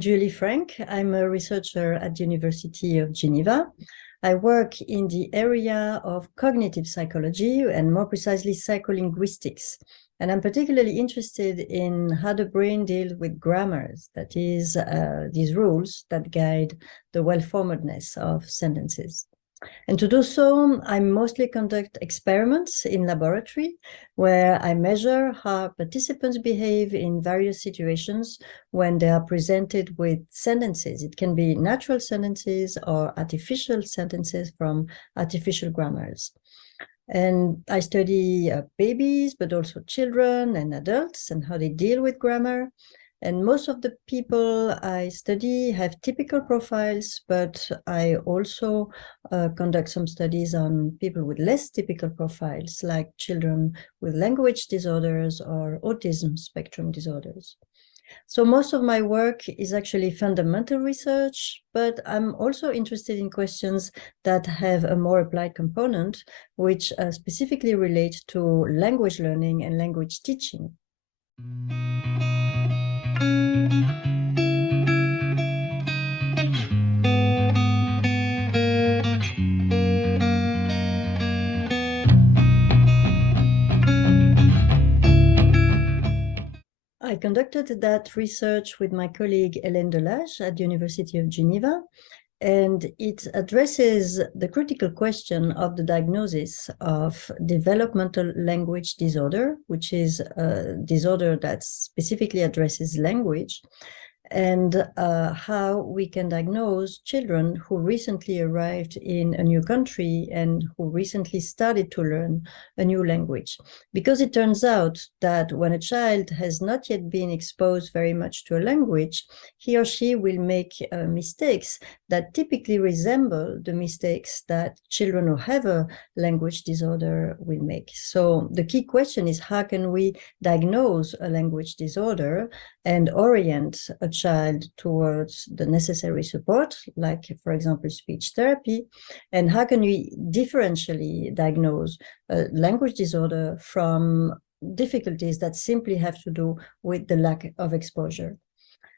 I'm Julie Franck. I'm a researcher at the University of Geneva. I work in the area of cognitive psychology and more precisely psycholinguistics. And I'm particularly interested in how the brain deals with grammars, that is, these rules that guide the well-formedness of sentences. And to do so, I mostly conduct experiments in laboratory where I measure how participants behave in various situations when they are presented with sentences. It can be natural sentences or artificial sentences from artificial grammars. And I study babies, but also children and adults and how they deal with grammar. And most of the people I study have typical profiles, but I also conduct some studies on people with less typical profiles, like children with language disorders or autism spectrum disorders. So most of my work is actually fundamental research, but I'm also interested in questions that have a more applied component, which specifically relate to language learning and language teaching. I conducted that research with my colleague Hélène Delage at the University of Geneva, and it addresses the critical question of the diagnosis of developmental language disorder, which is a disorder that specifically addresses language, and how we can diagnose children who recently arrived in a new country and who recently started to learn a new language. Because it turns out that when a child has not yet been exposed very much to a language, he or she will make mistakes that typically resemble the mistakes that children who have a language disorder will make. So the key question is, how can we diagnose a language disorder and orient a child towards the necessary support, like, for example, speech therapy? And how can we differentially diagnose a language disorder from difficulties that simply have to do with the lack of exposure?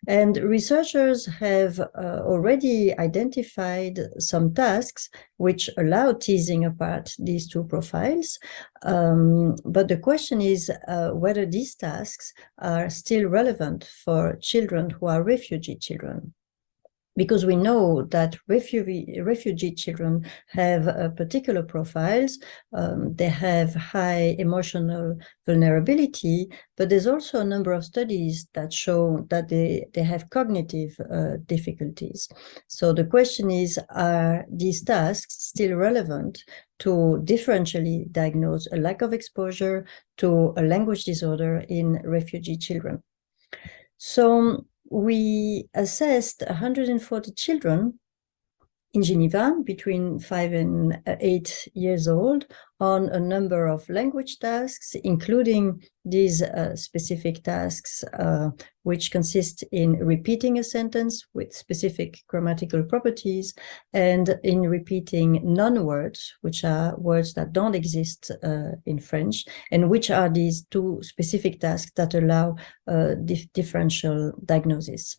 And researchers have already identified some tasks which allow teasing apart these two profiles. But the question is whether these tasks are still relevant for children who are refugee children. Because we know that refugee children have particular profiles. They have high emotional vulnerability, but there's also a number of studies that show that they have cognitive difficulties. So the question is, are these tasks still relevant to differentially diagnose a lack of exposure to a language disorder in refugee children? So we assessed 140 children in Geneva between 5 and 8 years old on a number of language tasks, including these specific tasks, which consist in repeating a sentence with specific grammatical properties and in repeating non-words, which are words that don't exist in French, and which are these two specific tasks that allow differential diagnosis.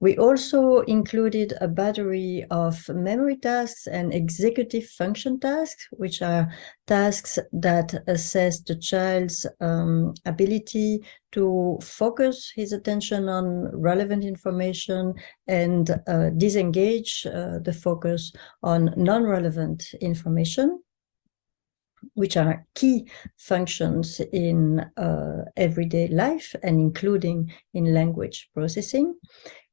We also included a battery of memory tasks and executive function tasks, which are tasks that assess the child's ability to focus his attention on relevant information and disengage the focus on non-relevant information, which are key functions in everyday life and including in language processing.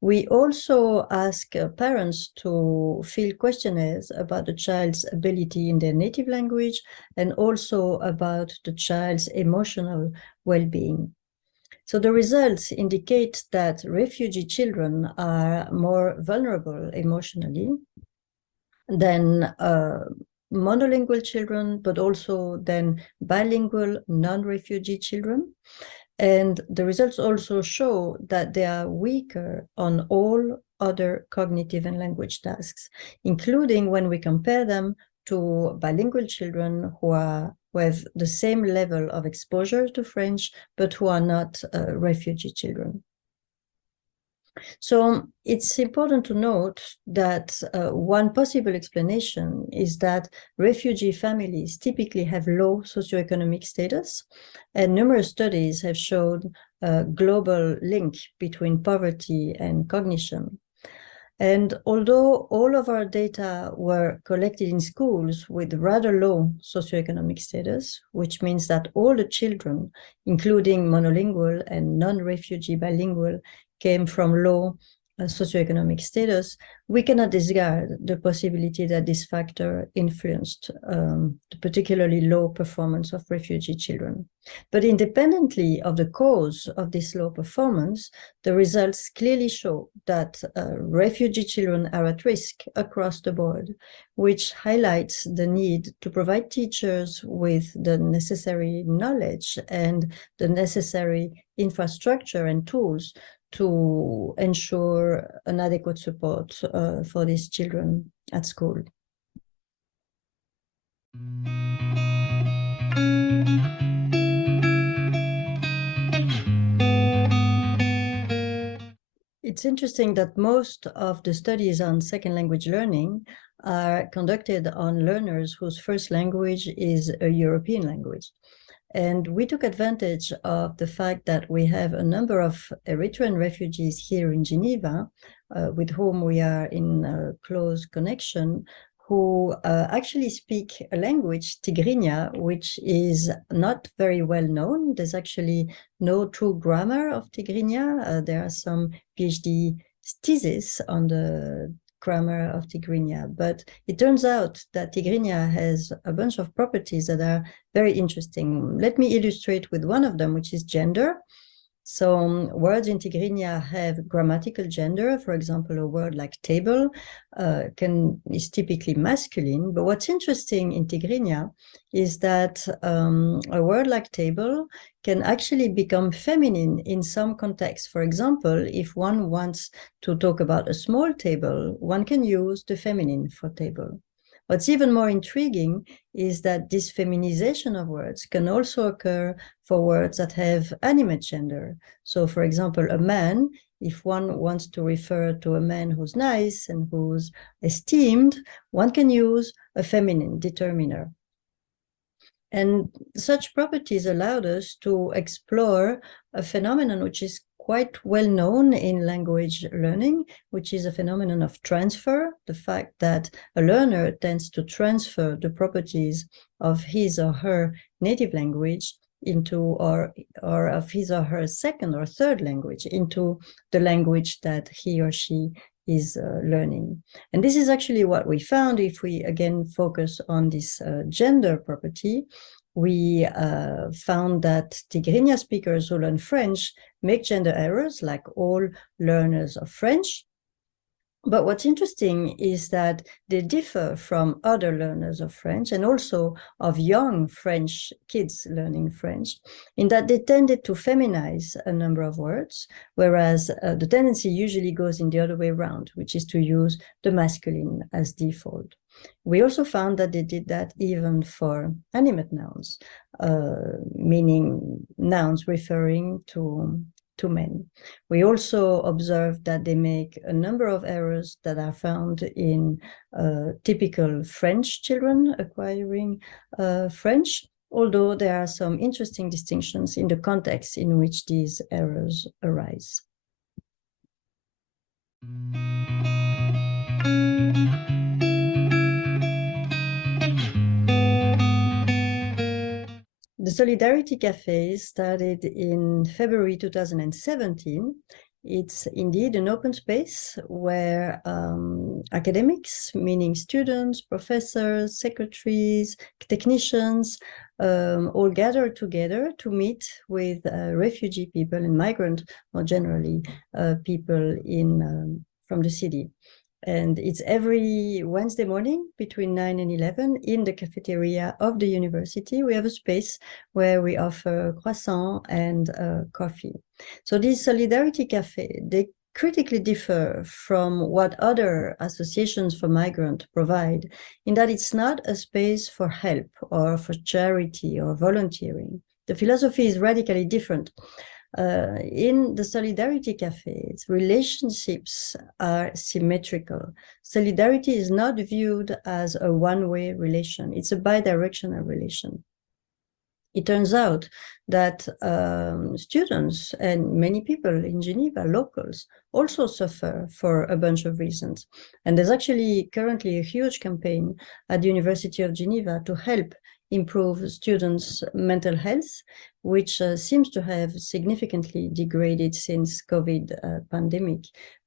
We also ask parents to fill questionnaires about the child's ability in their native language and also about the child's emotional well-being. So the results indicate that refugee children are more vulnerable emotionally than monolingual children, but also than bilingual non-refugee children. And the results also show that they are weaker on all other cognitive and language tasks, including when we compare them to bilingual children who have the same level of exposure to French, but who are not refugee children. So it's important to note that one possible explanation is that refugee families typically have low socioeconomic status, and numerous studies have shown a global link between poverty and cognition. And although all of our data were collected in schools with rather low socioeconomic status, which means that all the children, including monolingual and non-refugee bilingual, came from low socioeconomic status, we cannot discard the possibility that this factor influenced the particularly low performance of refugee children. But independently of the cause of this low performance, the results clearly show that refugee children are at risk across the board, which highlights the need to provide teachers with the necessary knowledge and the necessary infrastructure and tools to ensure an adequate support for these children at school. It's interesting that most of the studies on second language learning are conducted on learners whose first language is a European language. And we took advantage of the fact that we have a number of Eritrean refugees here in Geneva, with whom we are in a close connection, who actually speak a language, Tigrinya, which is not very well known. There's actually no true grammar of Tigrinya. There are some PhD theses on the grammar of Tigrinya, but it turns out that Tigrinya has a bunch of properties that are very interesting. Let me illustrate with one of them, which is gender. So words in Tigrinya have grammatical gender. For example, a word like table is typically masculine. But what's interesting in Tigrinya is that a word like table can actually become feminine in some contexts. For example, if one wants to talk about a small table, one can use the feminine for table. What's even more intriguing is that this feminization of words can also occur for words that have animate gender. So, for example, a man, if one wants to refer to a man who's nice and who's esteemed, one can use a feminine determiner. And such properties allowed us to explore a phenomenon which is quite well known in language learning, which is a phenomenon of transfer, the fact that a learner tends to transfer the properties of his or her native language into, or of his or her second or third language into the language that he or she is learning. And this is actually what we found if we again focus on this gender property. We found that Tigrinya speakers who learn French make gender errors like all learners of French. But what's interesting is that they differ from other learners of French and also of young French kids learning French in that they tended to feminize a number of words, whereas the tendency usually goes in the other way around, which is to use the masculine as default. We also found that they did that even for animate nouns, meaning nouns referring to men. We also observed that they make a number of errors that are found in typical French children acquiring French, although there are some interesting distinctions in the context in which these errors arise. The Solidarity Café started in February 2017. It's indeed an open space where academics, meaning students, professors, secretaries, technicians, all gather together to meet with refugee people and migrant, more generally, people from the city. And it's every Wednesday morning between 9 and 11 in the cafeteria of the university. We have a space where we offer croissant and coffee. So these Solidarity Café, they critically differ from what other associations for migrants provide in that it's not a space for help or for charity or volunteering. The philosophy is radically different. In the Solidarity Cafes, relationships are symmetrical. Solidarity is not viewed as a one-way relation. It's a bidirectional relation. It turns out that students and many people in Geneva, locals, also suffer for a bunch of reasons. And there's actually currently a huge campaign at the University of Geneva to help improve students' mental health, which seems to have significantly degraded since COVID pandemic.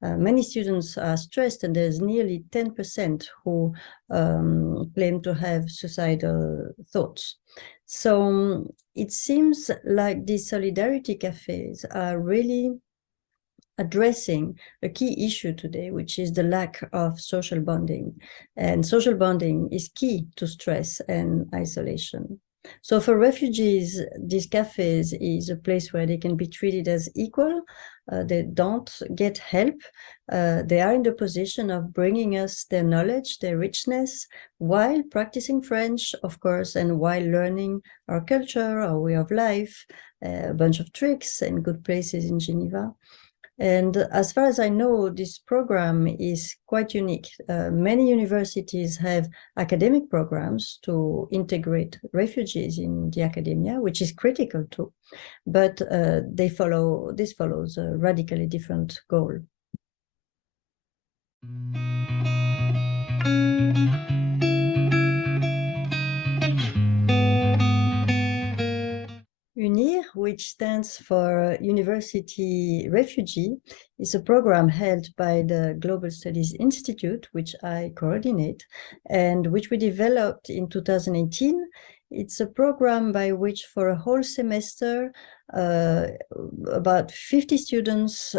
Many students are stressed, and there's nearly 10% who claim to have suicidal thoughts. So it seems like these solidarity cafes are really addressing a key issue today, which is the lack of social bonding. And social bonding is key to stress and isolation. So for refugees, these cafes is a place where they can be treated as equal. They don't get help. They are in the position of bringing us their knowledge, their richness, while practicing French, of course, and while learning our culture, our way of life, a bunch of tricks and good places in Geneva. And as far as I know, this program is quite unique. Many universities have academic programs to integrate refugees in the academia, which is critical too. But this follows a radically different goal. UNIR, which stands for University Refugee, is a program held by the Global Studies Institute, which I coordinate, and which we developed in 2018. It's a program by which for a whole semester, about 50 students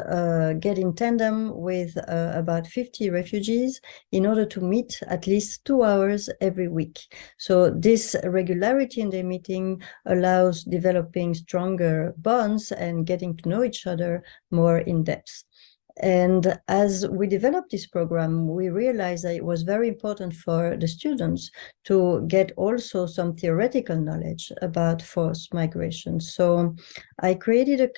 get in tandem with about 50 refugees in order to meet at least 2 hours every week. So this regularity in the meeting allows developing stronger bonds and getting to know each other more in depth. And as we developed this program, we realized that it was very important for the students to get also some theoretical knowledge about forced migration. So I created a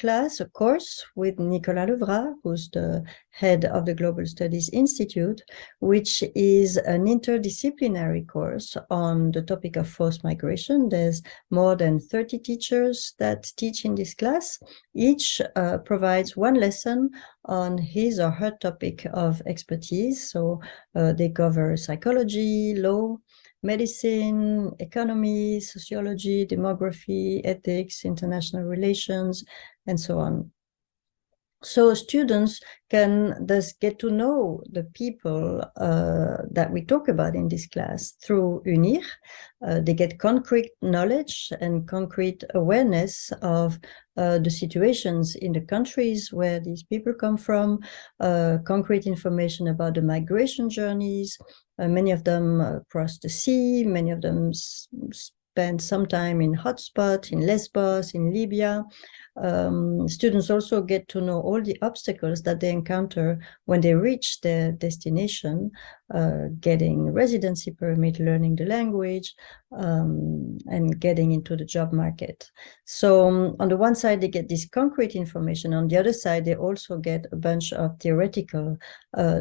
course with Nicolas Levrat, who's the head of the Global Studies Institute, which is an interdisciplinary course on the topic of forced migration. There's more than 30 teachers that teach in this class. Each provides one lesson on his or her topic of expertise. So they cover psychology, law, medicine, economy, sociology, demography, ethics, international relations, and so on. So students can thus get to know the people that we talk about in this class through UNIR. They get concrete knowledge and concrete awareness of the situations in the countries where these people come from, concrete information about the migration journeys. Many of them cross the sea, many of them spend some time in hotspot, in Lesbos, in Libya. Students also get to know all the obstacles that they encounter when they reach their destination, getting residency permit, learning the language, and getting into the job market. So on the one side, they get this concrete information. On the other side, they also get a bunch of theoretical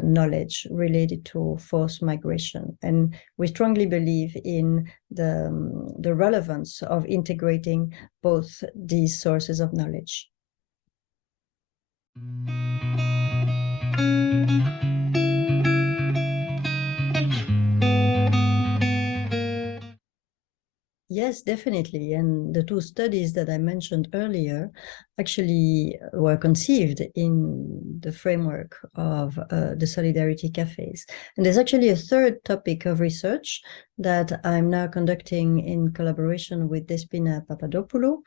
knowledge related to forced migration. And we strongly believe in the relevance of integrating both these sources of knowledge. Yes, definitely. And the two studies that I mentioned earlier actually were conceived in the framework of the Solidarity Cafes. And there's actually a third topic of research that I'm now conducting in collaboration with Despina Papadopoulou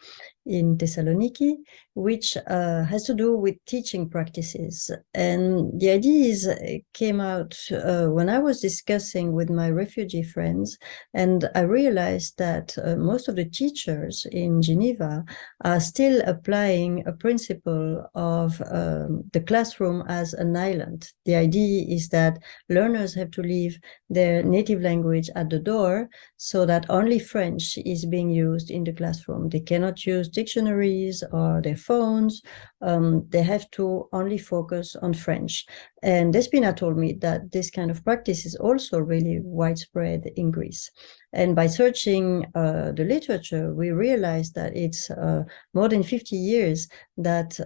in Thessaloniki, which has to do with teaching practices. And the ideas came out when I was discussing with my refugee friends, and I realized that most of the teachers in Geneva are still applying a principle of the classroom as an island. The idea is that learners have to leave their native language at the door so that only French is being used in the classroom. They cannot use dictionaries or their phones. They have to only focus on French. And Despina told me that this kind of practice is also really widespread in Greece. And by searching the literature, we realized that it's more than 50 years that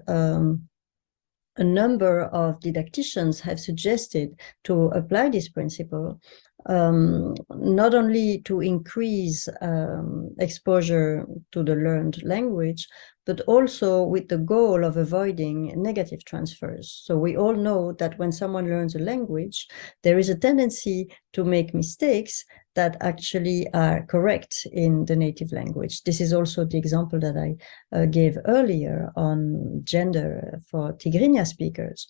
a number of didacticians have suggested to apply this principle, not only to increase exposure to the learned language, but also with the goal of avoiding negative transfers. So we all know that when someone learns a language, there is a tendency to make mistakes that actually are correct in the native language. This is also the example that I gave earlier on gender for Tigrinya speakers.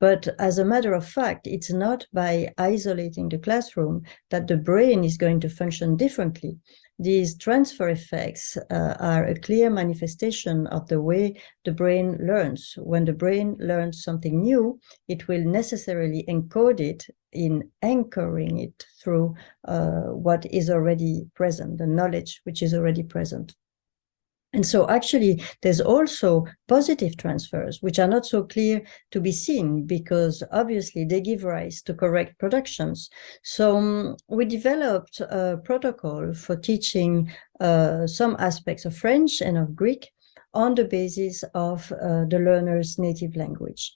But as a matter of fact, it's not by isolating the classroom that the brain is going to function differently. These transfer effects are a clear manifestation of the way the brain learns. When the brain learns something new, it will necessarily encode it in anchoring it through what is already present, the knowledge which is already present. And so actually, there's also positive transfers, which are not so clear to be seen because obviously they give rise to correct productions. So we developed a protocol for teaching some aspects of French and of Greek on the basis of the learner's native language.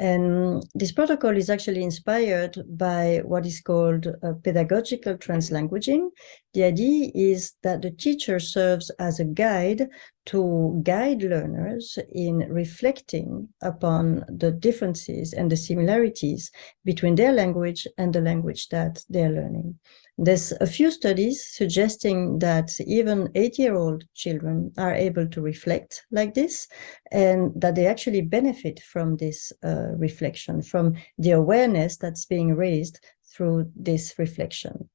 And this protocol is actually inspired by what is called pedagogical translanguaging. The idea is that the teacher serves as a guide to guide learners in reflecting upon the differences and the similarities between their language and the language that they're learning. There's a few studies suggesting that even 8-year-old children are able to reflect like this, and that they actually benefit from this reflection, from the awareness that's being raised through this reflection.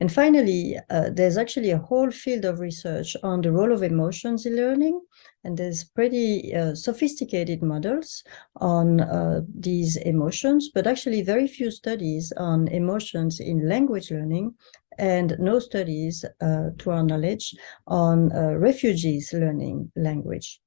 And finally, there's actually a whole field of research on the role of emotions in learning, and there's pretty sophisticated models on these emotions, but actually very few studies on emotions in language learning, and no studies, to our knowledge, on refugees learning language,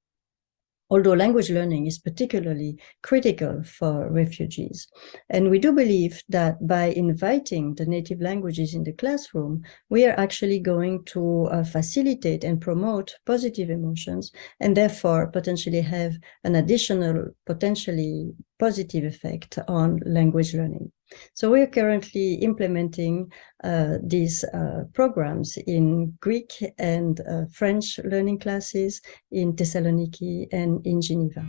although language learning is particularly critical for refugees. And we do believe that by inviting the native languages in the classroom, we are actually going to facilitate and promote positive emotions, and therefore potentially have an additional, potentially positive effect on language learning. So we're currently implementing these programs in Greek and French learning classes in Thessaloniki and in Geneva.